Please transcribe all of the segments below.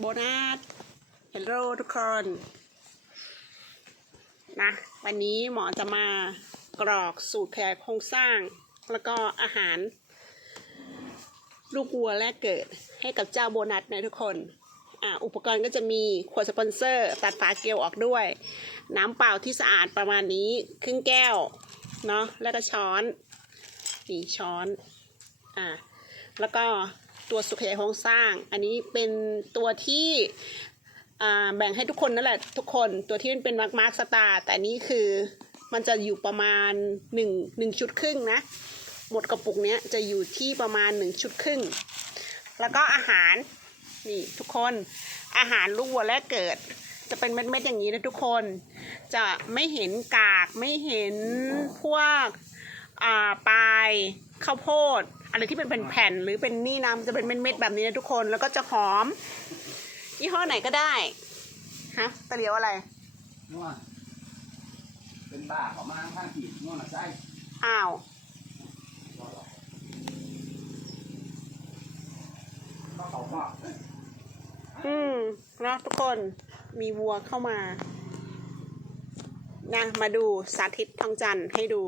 โบนัสเฮลโลทุกคน นะ วันนี้หมอจะมากรอกสูตรขยายโครงสร้าง แล้วก็อาหาร ลูกวัวแรกเกิดให้กับเจ้าโบนัสนะทุกคนอ่าอุปกรณ์ก็จะมีขวดสปอนเซอร์ ตัดฝาเกลียวออกด้วย น้ำเปล่าที่สะอาดประมาณนี้ครึ่งแก้ว เนาะแล้วก็ช้อนนี่ช้อนอ่าแล้วก็ ตัวสุขยายโครงสร้าง อันนี้เป็นตัวที่แบ่งให้ทุกคนนั่นแหละทุกคนตัวที่มันเป็นมาร์กมาร์กสตาร์แต่นี้คือมันจะอยู่ประมาณหนึ่งหนึ่งชุดครึ่งนะ หมดกระปุกเนี้ยจะอยู่ที่ประมาณหนึ่งชุดครึ่ง แล้วก็อาหารนี่ทุกคนอาหารลูกวัวแรกเกิด จะเป็นเม็ดๆอย่างนี้นะทุกคน จะไม่เห็นกากไม่เห็นพวก อ่าปลายข้าวโพดอะไรที่เป็นแผ่นๆหรือเป็นนี่นะมันจะเป็นเม็ดๆแบบนี้นะทุกคนแล้วก็จะหอม ยี่ห้อไหนก็ได้ฮะตะเหลียวอะไรนัวเป็นบ้าเขามาข้างขีดนัวน่ะใช่อ้าวก็เขาก็อืมนะทุกคนมีวัวเข้ามานะมาดูสาธิตทองจันทร์ให้ดู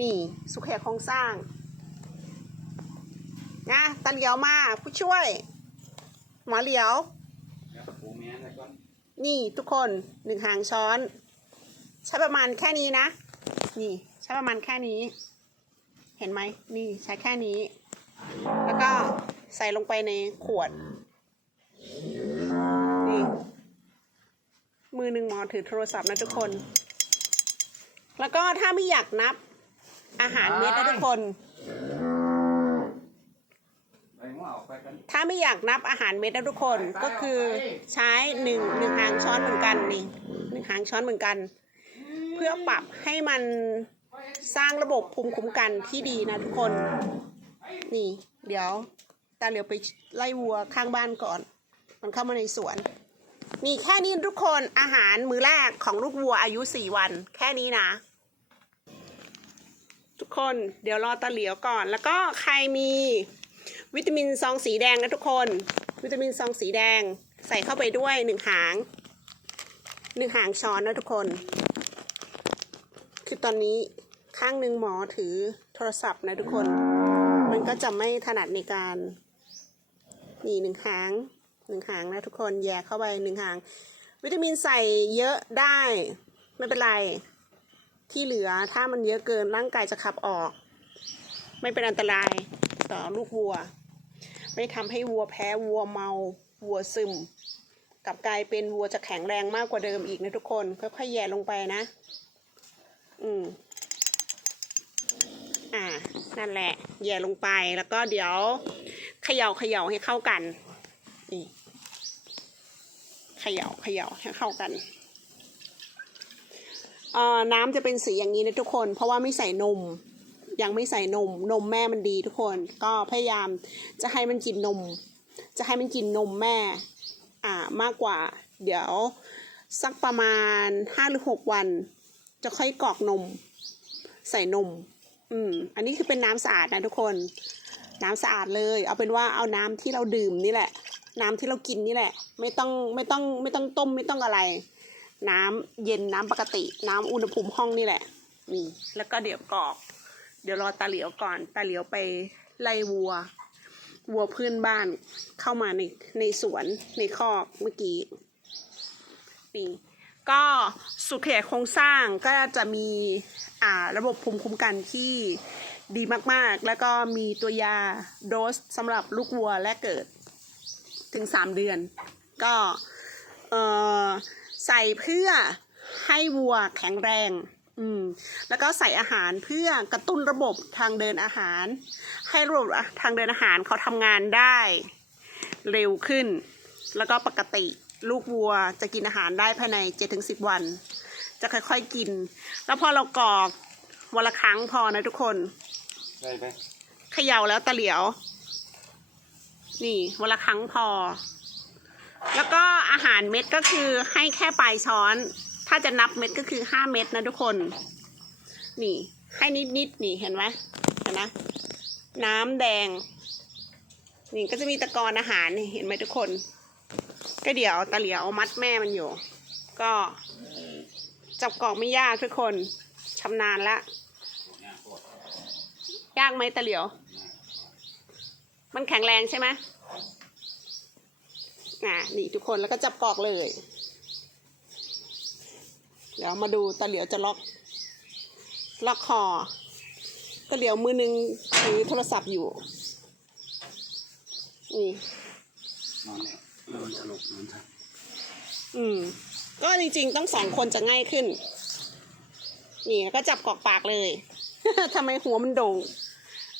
นี่สุขแขกโครงสร้างนะตะเหลียวมาผู้ช่วย หมอเหลียว นี่ทุกคนหนึ่งหางช้อน ใช้ประมาณแค่นี้นะ นี่ใช้ประมาณแค่นี้ เห็นไหมนี่ใช้แค่นี้ แล้วก็ใส่ลงไปในขวด นี่ มือหนึ่งหมอถือโทรศัพท์นะทุกคน แล้วก็ถ้าไม่อยากนับ อาหารเม็ดนะทุกคน ถ้าไม่อยากนับอาหารเม็ดนะทุกคนก็คือใช้หนึ่งหนึ่งหางช้อนเหมือนกันนี่หนึ่งหางช้อนเหมือนกัน เพื่อปรับให้มันสร้างระบบภูมิคุ้มกันที่ดีนะทุกคน นี่ เดี๋ยวตาเหลียวไปไล่วัวข้างบ้านก่อน มันเข้ามาในสวน นี่แค่นี้ทุกคนอาหารมื้อแรกของลูกวัวอายุสี่วัน แค่นี้นะ ทุกคนเดี๋ยวรอตาเหลียวก่อน แล้วก็ใครมีวิตามินซองสีแดงนะทุกคน วิตามินซองสีแดงใส่เข้าไปด้วยหนึ่งหางหนึ่งหางช้อนนะทุกคน คือตอนนี้ข้างหนึ่งหมอถือโทรศัพท์นะทุกคน มันก็จะไม่ถนัดในการนี่หนึ่งหางหนึ่งหางนะทุกคนแย่เข้าไปหนึ่งหาง วิตามินใส่เยอะได้ ไม่เป็นไร ที่เหลือถ้ามันเยอะเกินร่างกายจะขับออก ไม่เป็นอันตรายต่อลูกวัว ไม่ทำให้วัวแพ้วัวเมาวัวซึมกลับกลายเป็นวัวจะแข็งแรงมากกว่าเดิมอีกนะทุกคนค่อยๆแย่ลงไปนะ อืมอ่า นั่นแหละ แย่ลงไปแล้วก็เดี๋ยวเขย่าเขย่าให้เข้ากันนี่เขย่าเขย่าให้เข้ากัน น้ำจะเป็นสีอย่างนี้นะทุกคน เพราะว่าไม่ใส่นม ยังไม่ใส่นม นมแม่มันดีทุกคน ก็พยายามจะให้มันกินนม จะให้มันกินนมแม่ อ่ามากกว่า เดี๋ยวสักประมาณห้าหรือหกวัน จะค่อยกรอกนม ใส่นม อืม อันนี้คือเป็นน้ำสะอาดนะทุกคน น้ำสะอาดเลย เอาเป็นว่าเอาน้ำที่เราดื่มนี่แหละ น้ำที่เรากินนี่แหละ ไม่ต้องไม่ต้องไม่ต้องต้มไม่ต้องอะไร น้ำเย็นน้ำปกติ น้ำอุณหภูมิห้องนี่แหละนี่แล้วก็เดี๋ยวกรอก เดี๋ยวรอตาเหลียวก่อน ตาเหลียวไปไล่วัว วัวเพื่อนบ้านเข้ามาในในสวนในคอกเมื่อกี้นี่ก็สุขเขยายโครงสร้างก็จะมีอ่าระบบภูมิคุ้มกันที่ดีมากๆ แล้วก็มีตัวยาโดสสำหรับลูกวัวและเกิดถึง 3 เดือน ก็เอ่อ ใส่เพื่อให้วัวแข็งแรง อืม แล้วก็ใส่อาหารเพื่อกระตุ้นระบบทางเดินอาหาร ให้ระบบทางเดินอาหารเขาทำงานได้เร็วขึ้น แล้วก็ปกติลูกวัวจะกินอาหารได้ภายใน 7-10 วัน จะค่อยๆกิน แล้วพอเรากรอกวันละครั้งพอนะทุกคนใช่ไหมเขย่าแล้วตะเหลียว นี่วันละครั้งพอ แล้วก็อาหารเม็ดก็คือให้แค่ปลายช้อน ถ้าจะนับเม็ดก็คือห้าเม็ดนะทุกคน นี่ ให้นิดๆนี่เห็นไหมเห็นไหมน้ำแดง นี่ก็จะมีตะกอนอาหารนี่เห็นไหมทุกคน ก็เดี๋ยวตาเหลียวมัดแม่มันอยู่ ก็จับกล่องไม่ยากทุกคนชำนาญละยากไหมตาเหลียว มันแข็งแรงใช่ไหม อ่านี่ทุกคนแล้วก็จับกรอกเลย เดี๋ยวมาดูตาเหลียวจะล็อก ล็อกคอตาเหลียวมือนึงถือโทรศัพท์อยู่ นี่นอนเนี่ยนอนจะลุกนอนทักอืม ก็จริงๆต้องสองคนจะง่ายขึ้น นี่ก็จับกรอกปากเลยทำไมหัวมันโด่ง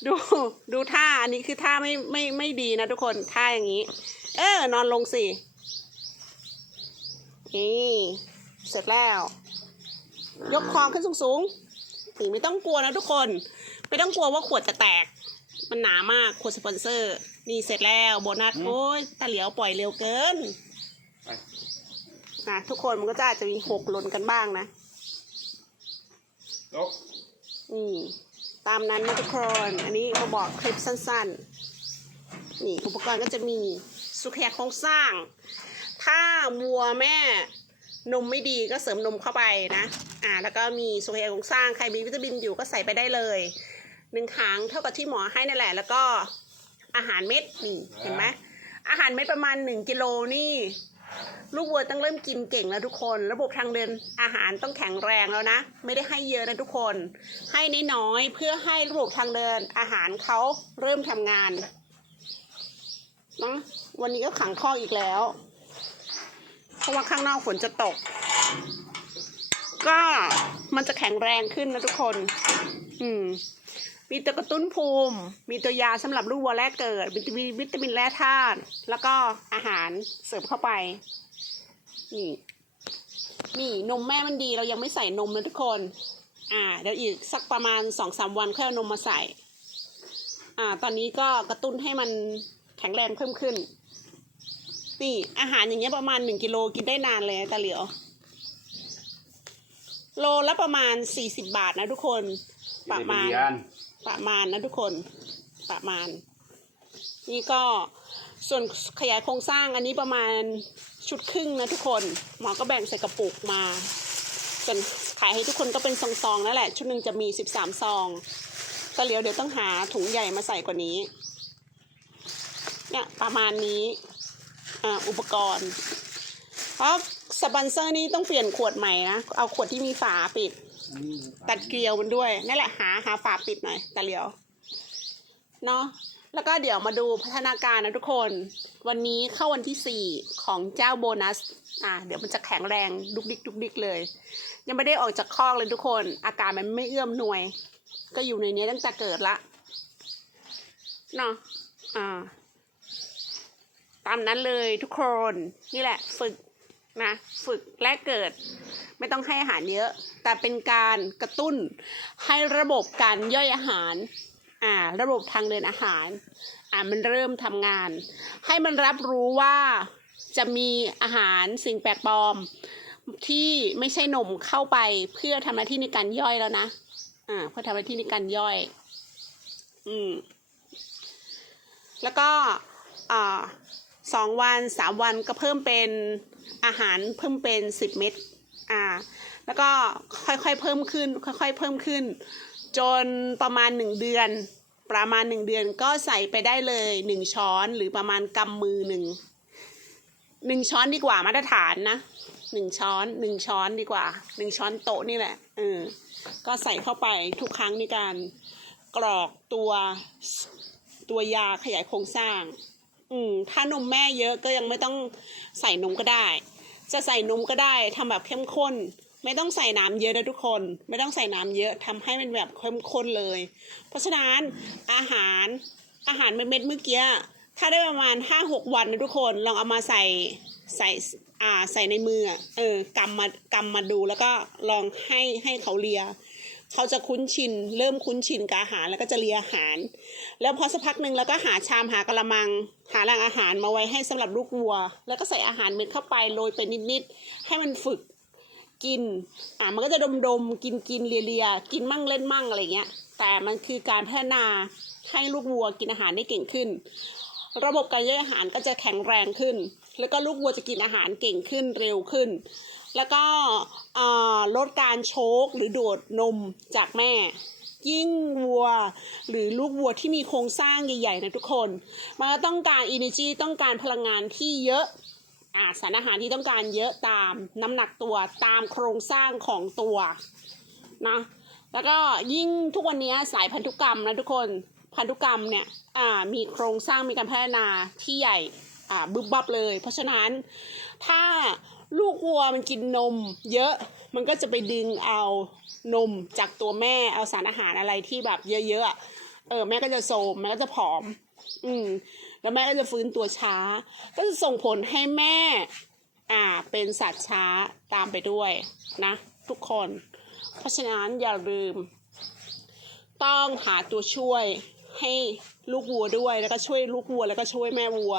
ดูดูท่าอันนี้คือท่าไม่ไม่ไม่ดีนะทุกคนท่าอย่างนี้ เออนอนลงสินี่เสร็จแล้ว ยกคอขึ้นสูงๆถึงไม่ต้องกลัวนะทุกคน ไม่ต้องกลัวว่าขวดจะแตก มันหนามากขวดสปอนเซอร์ นี่เสร็จแล้วโบนัสโอ้ยตาเหลียวปล่อยเร็วเกินไปนะทุกคนมันก็จะอาจจะมีหกหล่นกันบ้างนะลกอืมตามนั้นนะทุกคน อันนี้มาบอกคลิปสั้นๆ นี่อุปกรณ์ก็จะมี สุขยาโครงสร้าง ถ้าวัวแม่นมไม่ดีก็เสริมนมเข้าไปนะ อ่า แล้วก็มีสุขยาโครงสร้าง ใครมีวิตามินอยู่ก็ใส่ไปได้เลยหนึ่งครั้งเท่ากับที่หมอให้นั่นแหละ แล้วก็อาหารเม็ดนี่เห็นไหมอาหารเม็ดประมาณหนึ่งกิโลนี่ลูกวัวต้องเริ่มกินเก่งแล้วทุกคน ระบบทางเดินอาหารต้องแข็งแรงแล้วนะ ไม่ได้ให้เยอะนะทุกคน ให้น้อยๆเพื่อให้ระบบทางเดินอาหารเขาเริ่มทำงาน นะวันนี้ก็ขังข้อกอีกแล้ว เพราะว่าข้างนอกฝนจะตก ก็มันจะแข็งแรงขึ้นนะทุกคน อืม มีตัวกระตุ้นภูมิ มีตัวยาสำหรับลูกวัวแรกเกิดมีวิตามินแร่ธาตุแล้วก็อาหารเสริมเข้าไป นี่นี่นมแม่มันดีเรายังไม่ใส่นมนะทุกคน อ่า เดี๋ยวอีกสักประมาณสองสามวันค่อยเอานมมาใส่ อ่า ตอนนี้ก็กระตุ้นให้มัน แข็งแรงเพิ่มขึ้น นี่อาหารอย่างเงี้ยประมาณหนึ่งกิโลกินได้นานเลยนะตาเหลียว โลละประมาณสี่สิบบาทนะทุกคน ประมาณเรียนประมาณนะทุกคน ประมาณ นี่ก็ส่วนขยายโครงสร้างอันนี้ประมาณชุดครึ่งนะทุกคน หมอก็แบ่งใส่กระปุกมาเป็นขายให้ทุกคนก็เป็นซองๆนั่นแหละ ชุดหนึ่งจะมีสิบสามซองก็เหลียวเดี๋ยวต้องหาถุงใหญ่มาใส่กว่านี้ เนี่ยประมาณนี้อ่าอุปกรณ์ เพราะสปอนเซอร์นี้ต้องเปลี่ยนขวดใหม่นะ เอาขวดที่มีฝาปิด ตัดเกลียวมันด้วย นั่นแหละหาหาฝาปิดหน่อยตาเหลียว เนาะแล้วก็เดี๋ยวมาดูพัฒนาการนะทุกคน วันนี้เข้าวันที่สี่ของเจ้าโบนัส อะเดี๋ยวมันจะแข็งแรงดุกดิกดุกดิกเลย ยังไม่ได้ออกจากคอกเลยทุกคน อาการมันไม่เอื้อมหน่วย ก็อยู่ในนี้ตั้งแต่เกิดละ เนาะอ่า ตามนั้นเลยทุกคนนี่แหละฝึกนะฝึกแรกเกิด ไม่ต้องให้อาหารเยอะ แต่เป็นการกระตุ้นให้ระบบการย่อยอาหารอ่าระบบทางเดินอาหารอ่ามันเริ่มทำงาน ให้มันรับรู้ว่าจะมีอาหารสิ่งแปลกปลอม ที่ไม่ใช่นมเข้าไปเพื่อทำหน้าที่ในการย่อยแล้วนะอ่าเพื่อทำหน้าที่ในการย่อย อืมแล้วก็อ่า สองวันสามวันก็เพิ่มเป็นอาหารเพิ่มเป็นสิบเม็ดอ่าแล้วก็ค่อยๆเพิ่มขึ้นค่อยๆเพิ่มขึ้น จนประมาณหนึ่งเดือน ประมาณหนึ่งเดือนก็ใส่ไปได้เลยหนึ่งช้อนหรือประมาณกำมือหนึ่งหนึ่งช้อนดีกว่ามาตรฐานนะหนึ่งช้อนหนึ่งช้อนดีกว่าหนึ่งช้อนโต๊ะนี่แหละเออก็ใส่เข้าไปทุกครั้งในการกรอกตัวตัวยาขยายโครงสร้าง อืม ถ้านมแม่เยอะก็ยังไม่ต้องใส่นมก็ได้ จะใส่นมก็ได้ทำแบบเข้มข้น ไม่ต้องใส่น้ำเยอะนะทุกคน ไม่ต้องใส่น้ำเยอะทำให้มันแบบเข้มข้นเลย เพราะฉะนั้นอาหารอาหารเม็ดเมื่อกี้ถ้าได้ประมาณห้าหกวันนะทุกคนลองเอามาใส่ใส่อ่าใส่ในมือเออกำมากำมาดูแล้วก็ลองให้ให้เขาเลีย เขาจะคุ้นชิน เริ่มคุ้นชินกับอาหารแล้วก็จะเลียอาหาร แล้วพอสักพักหนึ่งแล้วก็หาชามหากระมัง หาแหล่งอาหารมาไว้ให้สำหรับลูกวัว แล้วก็ใส่อาหารเม็ดเข้าไปโรยไปนิดๆให้มันฝึกกิน อ่ามันก็จะดมๆกินกินเลียเลียๆกินมั่งเล่นมั่งอะไรเงี้ย แต่มันคือการพัฒนาให้ลูกวัวกินอาหารได้เก่งขึ้น ระบบการย่อยอาหารก็จะแข็งแรงขึ้น แล้วก็ลูกวัวจะกินอาหารเก่งขึ้นเร็วขึ้น แล้วก็ลดการโชกหรือโดดนมจากแม่ ยิ่งวัวหรือลูกวัวที่มีโครงสร้างใหญ่ๆนะทุกคน มันก็ต้องการ energy ต้องการพลังงานที่เยอะอ่าสารอาหารที่ต้องการเยอะตามน้ำหนักตัวตามโครงสร้างของตัวนะแล้วก็ยิ่งทุกวันนี้สายพันธุกรรมนะทุกคนพันธุกรรมเนี่ยอ่ามีโครงสร้างมีการพัฒนาที่ใหญ่อ่าบึบบับเลย เพราะฉะนั้นถ้า ลูกวัวมันกินนม เยอะมันก็จะไปดึงเอานมจากตัวแม่เอาสารอาหารอะไรที่แบบเยอะๆอะเออแม่ก็จะโซมแม่ก็จะผอม อืม แล้วแม่ก็จะฟื้นตัวช้า ก็จะส่งผลให้แม่ อ่า เป็นสัตว์ช้าตามไปด้วยนะ ทุกคน เพราะฉะนั้นอย่าลืม ต้องหาตัวช่วย ให้ลูกวัวด้วยแล้วก็ช่วยลูกวัวแล้วก็ช่วยแม่วัว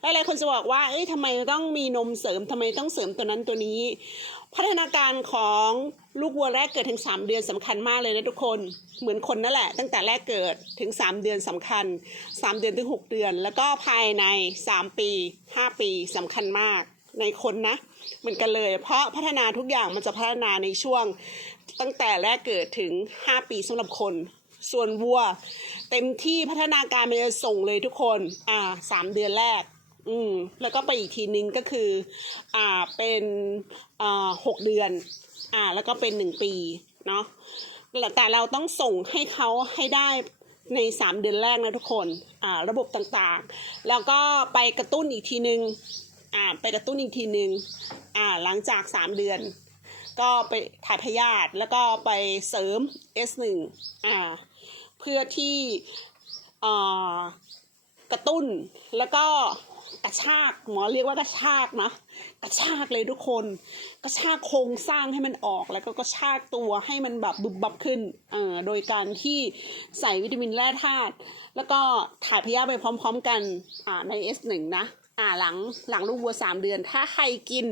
หลายๆคนจะบอกว่าเอ้ยทำไมต้องมีนมเสริมทำไมต้องเสริมตัวนั้นตัวนี้ พัฒนาการของลูกวัวแรกเกิดถึง 3 เดือนสำคัญมากเลยนะทุกคนเหมือนคนนั่นแหละ ตั้งแต่แรกเกิดถึง 3 เดือนสำคัญ 3 เดือนถึง 6 เดือน แล้วก็ภายใน 3 ปี 5 ปีสำคัญมากในคนนะเหมือนกันเลย เพราะพัฒนาทุกอย่างมันจะพัฒนาในช่วงตั้งแต่แรกเกิดถึง 5 ปีสำหรับคน ส่วนวัว เต็มที่พัฒนาการมันจะส่งเลยทุกคน อ่าสามเดือนแรก อืม แล้วก็ไปอีกทีนึงก็คือ อ่าเป็นอ่าหกเดือน อ่า แล้วก็เป็นหนึ่งปีเนาะแต่เราต้องส่งให้เขาให้ได้ในสามเดือนแรกนะทุกคนอ่าระบบต่างๆ แล้วก็ไปกระตุ้นอีกทีนึงอ่าไปกระตุ้นอีกทีนึงอ่าหลังจากสามเดือน ก็ไปถ่ายพยาธิแล้วก็ไปเสริม S1 อ่า พื่อที่กระตุ้นแล้วก็กระชากหมอเรียกว่ากระชากนะ กระชากเลยทุกคน กระชากโครงสร้างให้มันออกแล้วก็กระชากตัวให้มันแบบบุบบับขึ้นเอ่อโดยการที่ใส่วิตามินแร่ธาตุแล้วก็ถ่ายพยาธิไปพร้อม ๆ กันอ่าใน S1 นะอ่าหลังหลังลูกวัวสามเดือน ถ้าใครกิน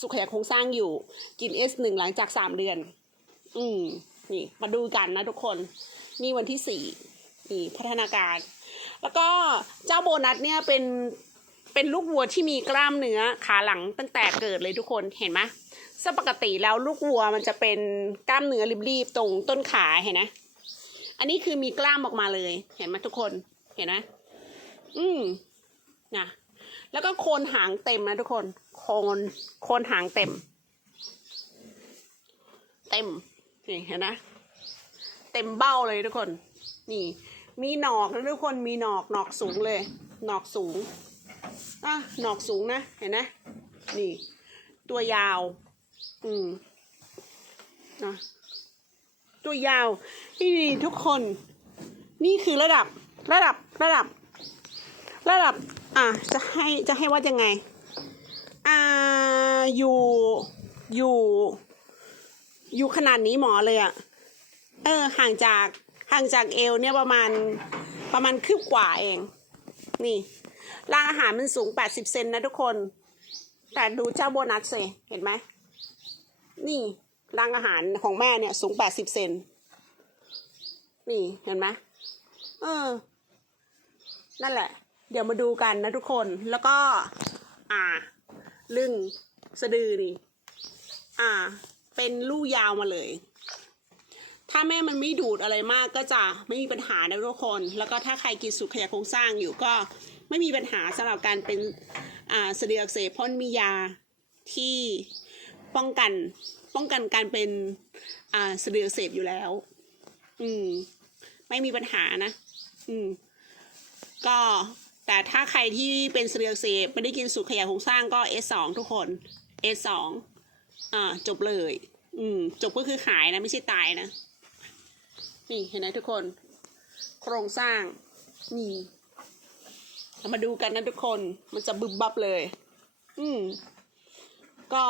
สุขยาโครงสร้างอยู่ กิน S1 หลังจากสามเดือน อืมนี่มาดูกันนะทุกคน นี่วันที่สี่นี่พัฒนาการ แล้วก็เจ้าโบนัสเนี่ยเป็นเป็นลูกวัวที่มีกล้ามเนื้อขาหลังตั้งแต่เกิดเลยทุกคนเห็นไหมซึ่งปกติแล้วลูกวัวมันจะเป็นกล้ามเนื้อรีบๆตรงต้นขาเห็นไหมอันนี้คือมีกล้ามออกมาเลย เห็นไหมทุกคน เห็นไหมอืมนะแล้วก็โคนหางเต็มนะทุกคน โคนโคนหางเต็ม เต็มนี่เห็นไหม เต็มเบ้าเลยทุกคน นี่ มีหนอกนะทุกคนมีหนอกหนอกสูงเลย หนอกสูงอะหนอกสูงนะเห็นไหมนี่ ตัวยาว อืมนะตัวยาวนี่ทุกคน นี่คือระดับระดับระดับ ระดับ อะจะให้จะให้ว่ายังไง อ่าอยู่อยู่อยู่ขนาดนี้หมอเลยอะ เออ ห่างจากห่างจากเอวเนี่ยประมาณประมาณคืบกว่าเอง นี่รางอาหารมันสูง 80 เซนนะทุกคน แต่ดูเจ้าโบนัสสิเห็นไหม นี่รางอาหารของแม่เนี่ยสูง 80 เซน นี่เห็นไหมเออ นั่นแหละ เดี๋ยวมาดูกันนะทุกคน แล้วก็ อ่า ลึงสะดือนี่ อ่า เป็นลู่ยาวมาเลย ถ้าแม่มันไม่ดูดอะไรมากก็จะไม่มีปัญหานะทุกคน แล้วก็ถ้าใครกินสุขขยะโครงสร้างอยู่ก็ไม่มีปัญหาสำหรับการเป็นอ่าสะดืออักเสบเพราะมียาที่ป้องกันป้องกันการเป็นอ่าสะดืออักเสบอยู่แล้ว อืม ไม่มีปัญหานะ อืม ก็แต่ถ้าใครที่เป็นเสะดืออักเสบไม่ได้กินสุขขยะโครงสร้างก็ S2 ทุกคน S2 อ่าจบเลย อืม จบก็คือหายนะ ไม่ใช่ตายนะ นี่เห็นไหมทุกคน โครงสร้างนี่เรามาดูกันนะทุกคนมันจะบึบบับเลย อืมก็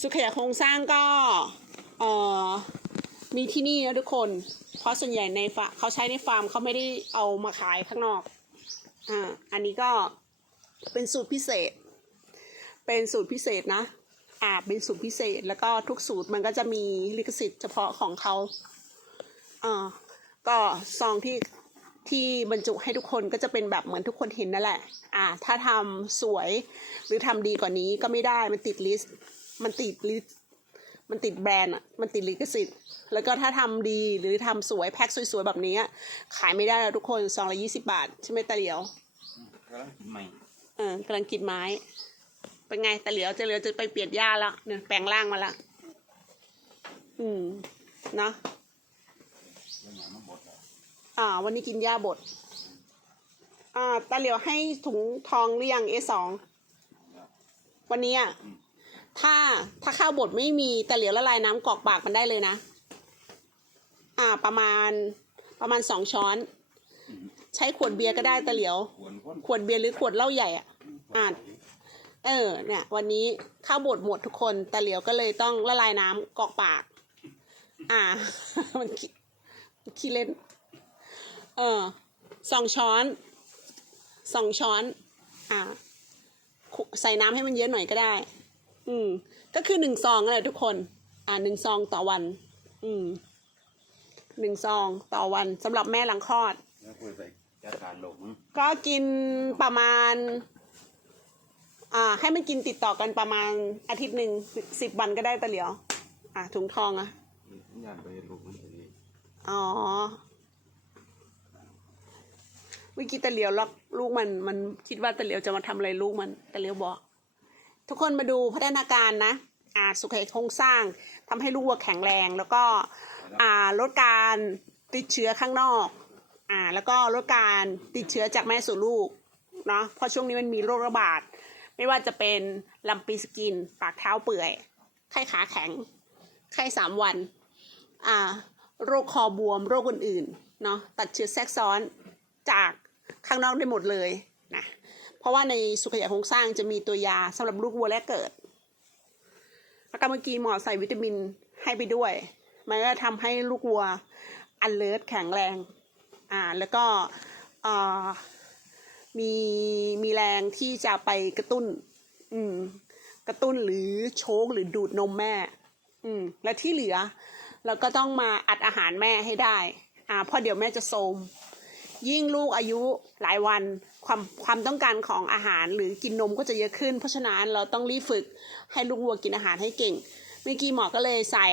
สุขยะโครงสร้างก็เอ่อมีที่นี่นะทุกคน เพราะส่วนใหญ่ในฟาเขาใช้ในฟาร์มเขาไม่ได้เอามาขายข้างนอก อ่า อันนี้ก็เป็นสูตรพิเศษ เป็นสูตรพิเศษนะ อ่า เป็นสูตรพิเศษ แล้วก็ทุกสูตรมันก็จะมีลิขสิทธิ์เฉพาะของเขา อ่าก็ซองที่ที่บรรจุให้ทุกคนก็จะเป็นแบบเหมือนทุกคนเห็นนั่นแหละ อ่า ถ้าทำสวยหรือทำดีกว่านี้ก็ไม่ได้ มันติดลิสต์ มันติดลิสต์ มันติดแบรนด์อะ มันติดลิขสิทธิ์ แล้วก็ถ้าทำดีหรือทำสวยแพ็คสวยๆแบบนี้อะขายไม่ได้แล้วทุกคนซองละยี่สิบาท ใช่ไหมตาเหลียวกำลังกินใหม่เออกำลังกินไม้ เป็นไงตาเหลียวจะเหลียวจะไปเปลี่ยนหญ้าแล้วเนี่ยแปลงร่างมาละ อืม เนาะ เรื่องอย่างมันบดแล้ว อ่า วันนี้กินหญ้าบด อ่าตาเหลียวให้ถุงทองหรือยังเอสอง วันนี้อะ ถ้าถ้าข้าวบดไม่มีตาเหลียวละลายน้ำกรอกปากมันได้เลยนะ อ่า ประมาณประมาณสองช้อน ใช้ขวดเบียร์ก็ได้ตาเหลียวควรคนขวดเบียร์หรือขวดเหล้าใหญ่อะ อ่าเออ เนี่ย วันนี้ข้าวบดหมดทุกคนตาเหลียวก็เลยต้องละลายน้ำกรอกปาก อ่า มันขี้มันขี้เล่น เออสองช้อนสองช้อน อ่าคุใส่น้ำให้มันเยอะหน่อยก็ได้ อืม ก็คือหนึ่งซองนั่นแหละทุกคน อ่าหนึ่งซองต่อวัน อืมหนึ่งซองต่อวันสำหรับแม่หลังคลอดแล้วคุยไปจัดการหลงก็กินประมาณ อ่า ให้มันกินติดต่อกันประมาณอาทิตย์หนึ่งสิบวันก็ได้ตะเหลียว อ่าถุงทองอะญาติไปลูกมันจะดีอ๋อ เมื่อกี้ตะเหลียวล็อกลูกมัน มันคิดว่าตะเหลียวจะมาทำอะไรลูกมันตะเหลียวบอก ทุกคนมาดูพัฒนาการนะ อ่าสุขภาพโครงสร้างทำให้ลูกวัวแข็งแรง แล้วก็อ่าลดการติดเชื้อข้างนอก อ่า แล้วก็ลดการติดเชื้อจากแม่สู่ลูกเนาะเพราะช่วงนี้มันมีโรคระบาด ไม่ว่าจะเป็นลำปีสกิน ปากเท้าเปื่อย ไข้ขาแข็ง ไข้สามวัน อ่า โรคคอบวม โรคอื่นๆ เนาะ ตัดเชื้อแทรกซ้อนจาก ข้างนอกได้หมดเลยนะเพราะว่าในสุขยาโครงสร้างจะมีตัวยาสำหรับลูกวัวแรกเกิดแล้วก็เมื่อกี้หมอใส่วิตามินให้ไปด้วย มันก็ทำให้ลูกวัวอันเลิศแข็งแรงอ่าแล้วก็อ่ามีมีแรงที่จะไปกระตุ้น อืม กระตุ้นหรือโชกหรือดูดนมแม่ อืม และที่เหลือ เราก็ต้องมาอัดอาหารแม่ให้ได้ อ่าเพราะเดี๋ยวแม่จะโทม ยิ่งลูกอายุหลายวันความความต้องการของอาหารหรือกินนมก็จะเยอะขึ้น เพราะฉะนั้นเราต้องรีบฝึกให้ลูกวัวกินอาหารให้เก่งเมื่อกี้หมอก็เลยใส่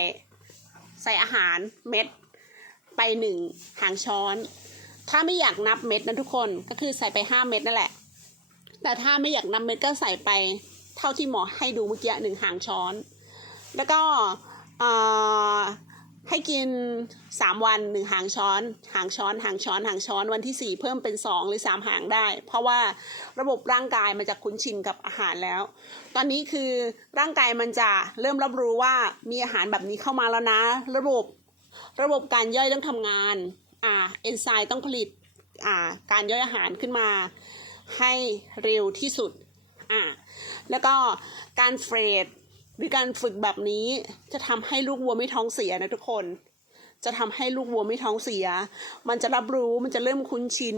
ใส่อาหารเม็ดไปหนึ่งหางช้อน ถ้าไม่อยากนับเม็ดนะทุกคนก็คือใส่ไปห้าเม็ดนั่นแหละ แต่ถ้าไม่อยากนับเม็ดก็ใส่ไปเท่าที่หมอให้ดูเมื่อกี้หนึ่งหางช้อน แล้วก็อ่อ ให้กินสามวันหนึ่งหางช้อน หางช้อน หางช้อน หางช้อน วันที่สี่เพิ่มเป็นสองหรือสามหางได้ เพราะว่าระบบร่างกายมันจะคุ้นชินกับอาหารแล้ว ตอนนี้คือร่างกายมันจะเริ่มรับรู้ว่ามีอาหารแบบนี้เข้ามาแล้วนะ ระบบระบบการย่อยต้องทำงาน อ่า เอนไซม์ต้องผลิต อ่า การย่อยอาหารขึ้นมา ให้เร็วที่สุด อ่า แล้วก็การเฟรด หรือการฝึกแบบนี้จะทำให้ลูกวัวไม่ท้องเสียนะทุกคน จะทำให้ลูกวัวไม่ท้องเสีย มันจะรับรู้มันจะเริ่มคุ้นชิน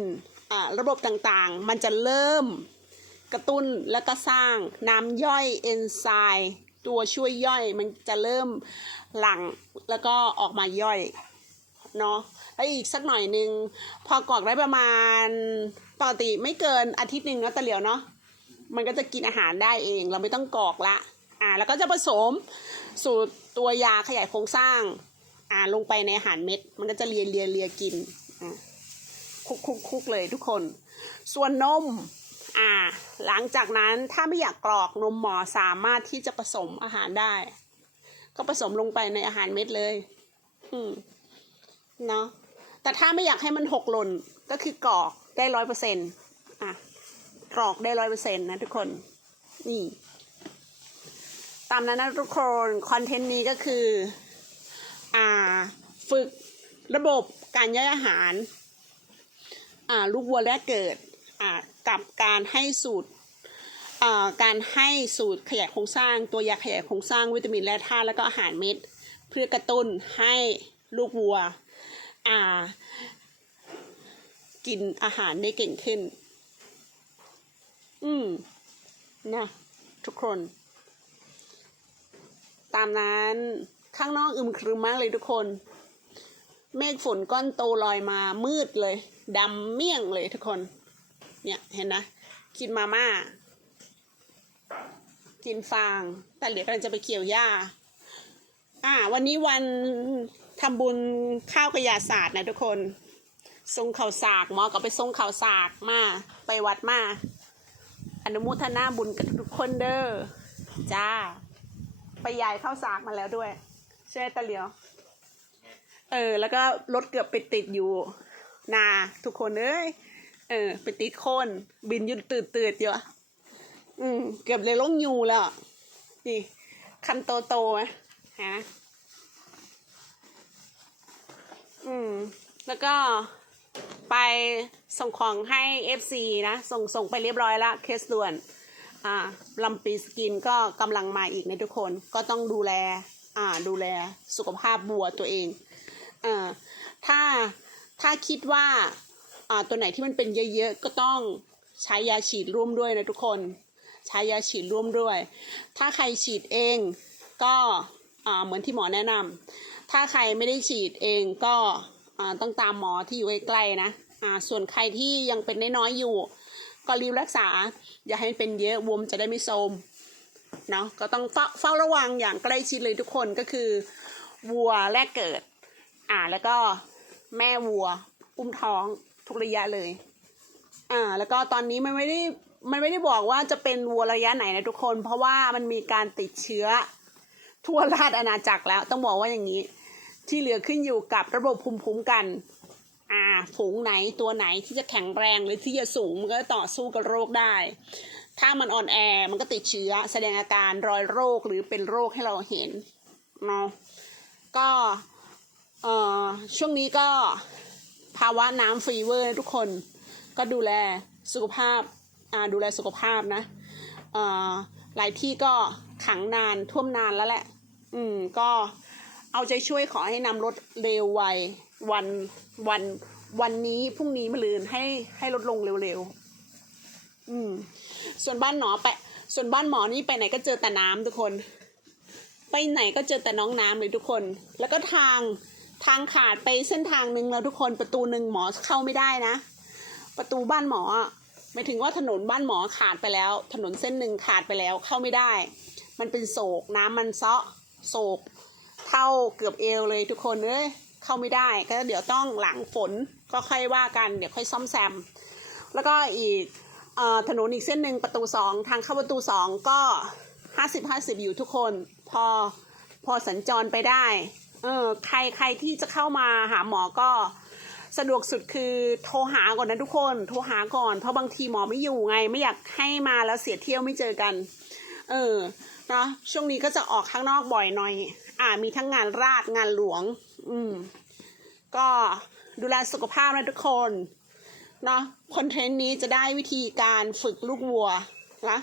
อ่าระบบต่างๆ มันจะเริ่มกระตุ้นแล้วก็สร้างน้ำย่อยเอนไซม์ตัวช่วยย่อยมันจะเริ่มหลังแล้วก็ออกมาย่อยเนาะแล้วอีกสักหน่อยหนึ่งพอกรอกได้ประมาณปกติไม่เกินอาทิตย์หนึ่งเนาะตะเหลียวเนาะมันก็จะกินอาหารได้เอง เราไม่ต้องกรอกละ อ่าแล้วก็จะผสมสูตรตัวยาขยายโครงสร้างอ่าลงไปในอาหารเม็ด มันก็จะเลียเลียเลียกินอ่าคุกคุกคุกเลยทุกคน ส่วนนมอ่าหลังจากนั้นถ้าไม่อยากกรอกนมหมอสามารถที่จะผสมอาหารได้ ก็ผสมลงไปในอาหารเม็ดเลย อืมเนาะแต่ถ้าไม่อยากให้มันหกหล่นก็คือกรอกได้ร้อยเปอร์เซ็นต์อะกรอกได้ร้อยเปอร์เซ็นต์นะทุกคน นี่ ตามนั้นนะทุกคนคอนเทนต์นี้ก็คือ อ่า ฝึกระบบการย่อยอาหาร อ่า ลูกวัวแรกเกิด อ่า กับการให้สูตรอ่าการให้สูตรขยายโครงสร้าง ตัวยาขยายโครงสร้างวิตามินแร่ธาตุแล้วก็อาหารเม็ด เพื่อกระตุ้นให้ลูกวัว อ่า กินอาหารได้เก่งขึ้น อืม นะ ทุกคน ตามนั้น ข้างนอกอึมครึมมากเลยทุกคน เมฆฝนก้อนโตลอยมามืดเลยดำเมี่ยงเลยทุกคน เนี่ยเห็นนะ กินมาม่า กินฟาง แต่เหลือกำลังจะไปเกี่ยวหญ้า อ่า วันนี้วันทำบุญข้าวกระยาศาสตร์นะทุกคนทรงข่าวสากหมอก็ไปทรงข่าวสากมา ไปวัดมา อนุโมทนาบุญกับทุกคนเด้อจ้า ไปยายข้าวสากมาแล้วด้วย ใช่ไหมตาเหลียว เออ แล้วก็รถเกือบไปติดอยู่ นาทุกคนเอ้ยเออ ไปติดโคนบินยุดตืดตืดๆอยู่อะอืม เกือบเลยลงยูแล้วอะนี่ คันโตโตไหมฮะอืม แล้วก็ไปส่งของให้ FC นะ ส่งส่งไปเรียบร้อยละเคสด่วน อ่าลำปีสกินก็กำลังมาอีกนะทุกคนก็ต้องดูแลอ่าดูแลสุขภาพบัวตัวเองอ่าถ้าถ้าคิดว่าอ่าตัวไหนที่มันเป็นเยอะๆก็ต้องใช้ยาฉีดร่วมด้วยนะทุกคน ใช้ยาฉีดร่วมด้วย ถ้าใครฉีดเองก็อ่าเหมือนที่หมอแนะนำถ้าใครไม่ได้ฉีดเองก็อ่าต้องตามหมอที่อยู่ใกล้ๆนะอ่าส่วนใครที่ยังเป็นน้อยๆอยู่ ก็รีบรักษา อย่าให้เป็นเยอะบวมจะได้ไม่โทมเนาะก็ต้องเฝ้าเฝ้าระวังอย่างใกล้ชิดเลยทุกคนก็คือ วัวแรกเกิด อ่าแล้วก็แม่วัวอุ้มท้องทุกระยะเลย อ่า แล้วก็ตอนนี้มันไม่ได้มันไม่ได้บอกว่าจะเป็นวัวระยะไหนนะทุกคน เพราะว่ามันมีการติดเชื้อ ทั่วราชอาณาจักรแล้วต้องบอกว่าอย่างนี้ ที่เหลือขึ้นอยู่กับระบบภูมิคุ้มกัน อ่าฝูงไหนตัวไหนที่จะแข็งแรงหรือที่จะสูงมันก็ต่อสู้กับโรคได้ ถ้ามันอ่อนแอมันก็ติดเชื้อแสดงอาการรอยโรคหรือเป็นโรคให้เราเห็นเนาะก็เอ่อช่วงนี้ก็ภาวะน้ำฟีเวอร์ทุกคนก็ดูแลสุขภาพอ่าดูแลสุขภาพนะเอ่อหลายที่ก็ขังนานท่วมนานแล้วแหละ อืมก็เอาใจช่วยขอให้นำรถเร็วไววัน วันวันนี้พรุ่งนี้มะรืนให้ให้ลดลงเร็วๆอืม ส่วนบ้านหมอไป ส่วนบ้านหมอนี่ไปไหนก็เจอแต่น้ำทุกคน ไปไหนก็เจอแต่น้องน้ำเลยทุกคน แล้วก็ทางทางขาดไปเส้นทางหนึ่งแล้วทุกคนประตูหนึ่งหมอเข้าไม่ได้นะ ประตูบ้านหมออะหมายถึงว่าถนนบ้านหมอขาดไปแล้ว ถนนเส้นหนึ่งขาดไปแล้วเข้าไม่ได้ มันเป็นโศกน้ำมันเซาะโศกเท่าเกือบเอวเลยทุกคนเอ้ย เข้าไม่ได้ ก็เดี๋ยวต้องหลังฝนก็ค่อยว่ากันเดี๋ยวค่อยซ่อมแซม แล้วก็อีกอถนนอีกเส้นหนึ่งประตูสองทางเข้าประตูสองก็ห้าสิบห้าสิบอยู่ทุกคน พอพอสัญจรไปได้ เออใครใครที่จะเข้ามาหาหมอก็สะดวกสุดคือโทรหาก่อนนะทุกคน โทรหาก่อน เพราะบางทีหมอไม่อยู่ไง ไม่อยากให้มาแล้วเสียเที่ยวไม่เจอกัน เออเนาะช่วงนี้ก็จะออกข้างนอกบ่อยหน่อย อ่ามีทั้งงานราชงานหลวง อืม ก็ดูแลสุขภาพนะทุกคนเนาะคอนเทนต์นี้จะได้วิธีการฝึกลูกวัวนะ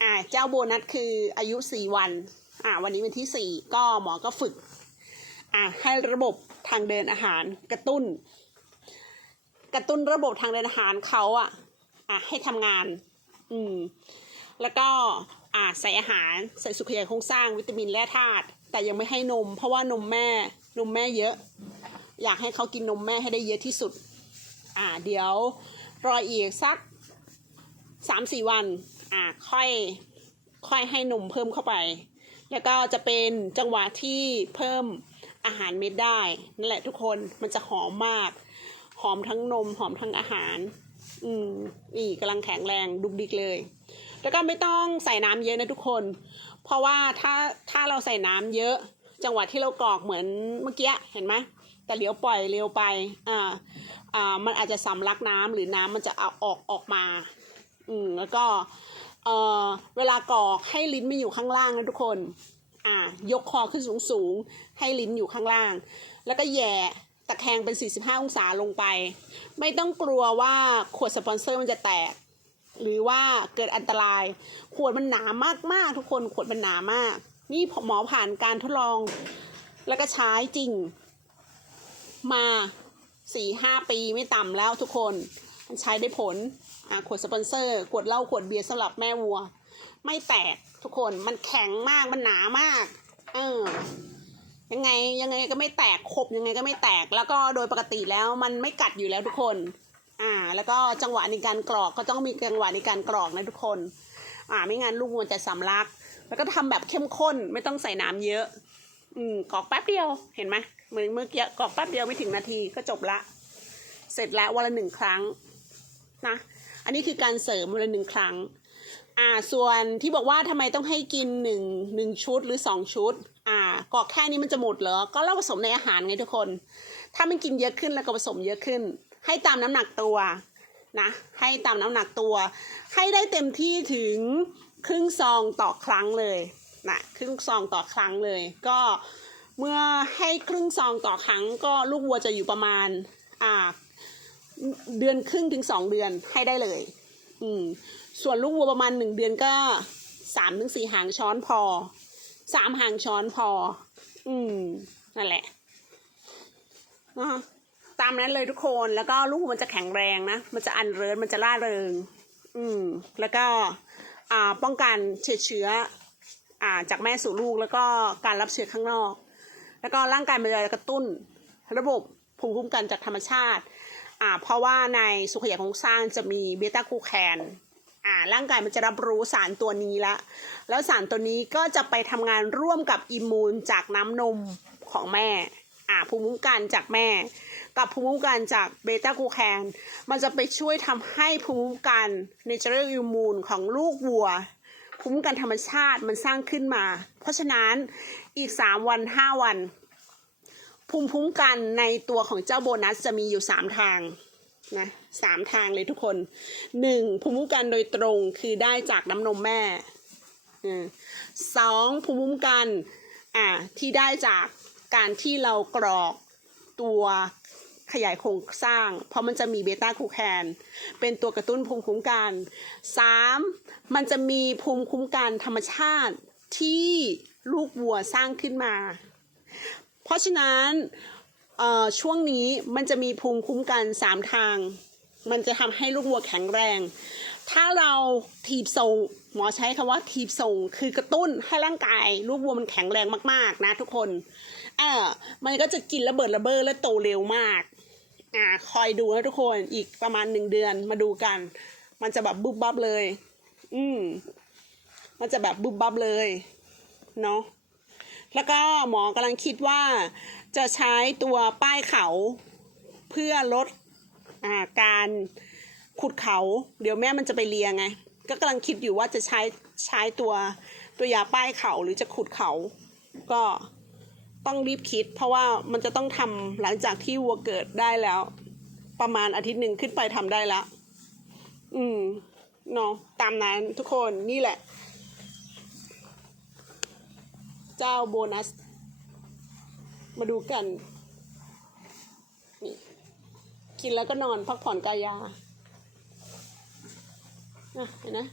อ่าเจ้าโบนัสคืออายุสี่วัน อ่า วันนี้วันที่สี่ก็หมอก็ฝึก อ่าให้ระบบทางเดินอาหารกระตุ้น กระตุ้นระบบทางเดินอาหารเขาอะ อ่าให้ทำงาน อืม แล้วก็อ่าใส่อาหารใส่สุขยายโครงสร้างวิตามินแร่ธาตุแต่ยังไม่ให้นม เพราะว่านมแม่ นมแม่เยอะ อยากให้เขากินนมแม่ให้ได้เยอะที่สุด อ่าเดี๋ยวรออีกสักสามสี่วัน อ่าค่อยค่อยให้นมเพิ่มเข้าไป แล้วก็จะเป็นจังหวะที่เพิ่มอาหารเม็ดได้นั่นแหละทุกคนมันจะหอมมาก หอมทั้งนมหอมทั้งอาหาร อืมนี่กำลังแข็งแรงดุกดิกเลย แล้วก็ไม่ต้องใส่น้ำเยอะนะทุกคน เพราะว่าถ้าถ้าเราใส่น้ำเยอะ จังหวะที่เรากรอกเหมือนเมื่อกี้เห็นไหมแต่เลี้ยวปล่อยเร็วไปอ่าอ่ามันอาจจะสำลักน้ำหรือน้ำมันจะเอาออกออกมาอืมแล้วก็เอ่อเวลากรอกให้ลิ้นไม่อยู่ข้างล่างนะทุกคนอ่ายกคอขึ้นสูงสูงให้ลิ้นอยู่ข้างล่าง แล้วก็แย่ตะแคงเป็น 45 องศาลงไป ไม่ต้องกลัวว่าขวดสปอนเซอร์มันจะแตก หรือว่าเกิดอันตราย ขวดมันหนามากๆ ทุกคนขวดมันหนามาก นี่หมอผ่านการทดลอง แล้วก็ใช้จริง มาสี่ห้าปีไม่ต่ำแล้วทุกคนมันใช้ได้ผลอ่าขวดสปอนเซอร์ขวดเหล้าขวดเบียร์สำหรับแม่วัว ไม่แตกทุกคนมันแข็งมากมันหนามากเออยังไงยังไงก็ไม่แตกขบยังไงก็ไม่แตกแล้วก็โดยปกติแล้วมันไม่กัดอยู่แล้วทุกคน อ่า แล้วก็จังหวะในการกรอกก็ต้องมีจังหวะในการกรอกนะทุกคน อ่าไม่งั้นลูกมันจะสำลัก แล้วก็ทำแบบเข้มข้นไม่ต้องใส่น้ำเยอะ อืมกรอกแป๊บเดียวเห็นไหมเหมือนเมื่อกี้กรอกแป๊บเดียวไม่ถึงนาทีก็จบละ เสร็จแล้ววันละหนึ่งครั้งนะอันนี้คือการเสริมวันละหนึ่งครั้ง อ่าส่วนที่บอกว่าทำไมต้องให้กินหนึ่งหนึ่งชุดหรือสองชุด อ่ากรอกแค่นี้มันจะหมดเหรอ ก็เราผสมในอาหารไงทุกคน ถ้ามันกินเยอะขึ้นแล้วก็ผสมเยอะขึ้น ให้ตามน้ำหนักตัวนะให้ตามน้ำหนักตัว ให้ได้เต็มที่ถึง ครึ่งซองต่อครั้งเลยนะครึ่งซองต่อครั้งเลย ก็เมื่อให้ครึ่งซองต่อครั้งก็ลูกวัวจะอยู่ประมาณอ่าเดือนครึ่งถึงสองเดือนให้ได้เลย อืมส่วนลูกวัวประมาณหนึ่งเดือนก็สามถึงสี่หางช้อนพอสามหางช้อนพอ อืมนั่นแหละนะคะตามนั้นเลยทุกคนแล้วก็ลูกวัวมันจะแข็งแรงนะ มันจะอันเรินมันจะล่าเริง อืม แล้วก็ ป้องกันเชื้อเชื้อจากแม่สู่ลูกแล้วก็การรับเชื้อข้างนอก แล้วก็ร่างกายมันจะกระตุ้นระบบภูมิคุ้มกันจากธรรมชาติ เพราะว่าในสุขยาโครงสร้างจะมีเบต้าคูแคนร่างกายมันจะรับรู้สารตัวนี้ละ แล้วสารตัวนี้ก็จะไปทำงานร่วมกับอิมมูนจากน้ำนมของแม่ ภูมิคุ้มกันจากแม่ กับภูมิคุ้มกันจากเบต้าคูแคน มันจะไปช่วยทำให้ภูมิคุ้มกัน natural immune ของลูกวัว ภูมิคุ้มกันธรรมชาติมันสร้างขึ้นมา เพราะฉะนั้นอีก 3 วัน 5 วัน ภูมิคุ้มกันในตัวของเจ้าโบนัสจะมีอยู่ 3 ทางนะสามทางเลยทุกคน หนึ่งภูมิคุ้มกันโดยตรงคือได้จากน้ำนมแม่สองภูมิคุ้มกันอ่าที่ได้จากการที่เรากรอกตัว ขยายโครงสร้าง เพราะมันจะมีเบต้าคูแคนเป็นตัวกระตุ้นภูมิคุ้มกันสามมันจะมีภูมิคุ้มกันธรรมชาติที่ลูกวัวสร้างขึ้นมา เพราะฉะนั้นช่วงนี้มันจะมีภูมิคุ้มกันสามทาง มันจะทำให้ลูกวัวแข็งแรง ถ้าเราทีบส่งหมอใช้คำว่าทีบส่งคือกระตุ้นให้ร่างกาย ลูกวัวมันแข็งแรงมากๆนะทุกคน ออมันก็จะกินระเบิดระเบ้อและโตเร็วมาก อ่า คอยดูนะทุกคนอีกประมาณหนึ่งเดือนมาดูกัน มันจะแบบบุบบับเลย อืมมันจะแบบบุบบับเลยเนาะแล้วก็หมอกำลังคิดว่าจะใช้ตัวป้ายเขาเพื่อลดอ่าการขุดเขา เดี๋ยวแม่มันจะไปเลียไง ก็กำลังคิดอยู่ว่าจะใช้ใช้ตัวตัวยาป้ายเขาหรือจะขุดเขา ก็ ต้องรีบคิด เพราะว่ามันจะต้องทำหลังจากที่วัวเกิดได้แล้ว ประมาณอาทิตย์หนึ่งขึ้นไปทำได้แล้ว อืมเนาะตามนั้นทุกคนนี่แหละ เจ้าโบนัส มาดูกันนี่กินแล้วก็นอนพักผ่อนกายาอะเห็นนะ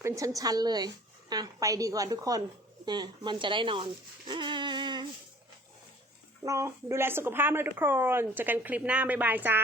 เป็นชั้น ๆ เลย อะไปดีกว่าทุกคนอะมันจะได้นอนอ่าเนาะดูแลสุขภาพเลยทุกคนเจอกันคลิปหน้าบ๊ายบายจ้า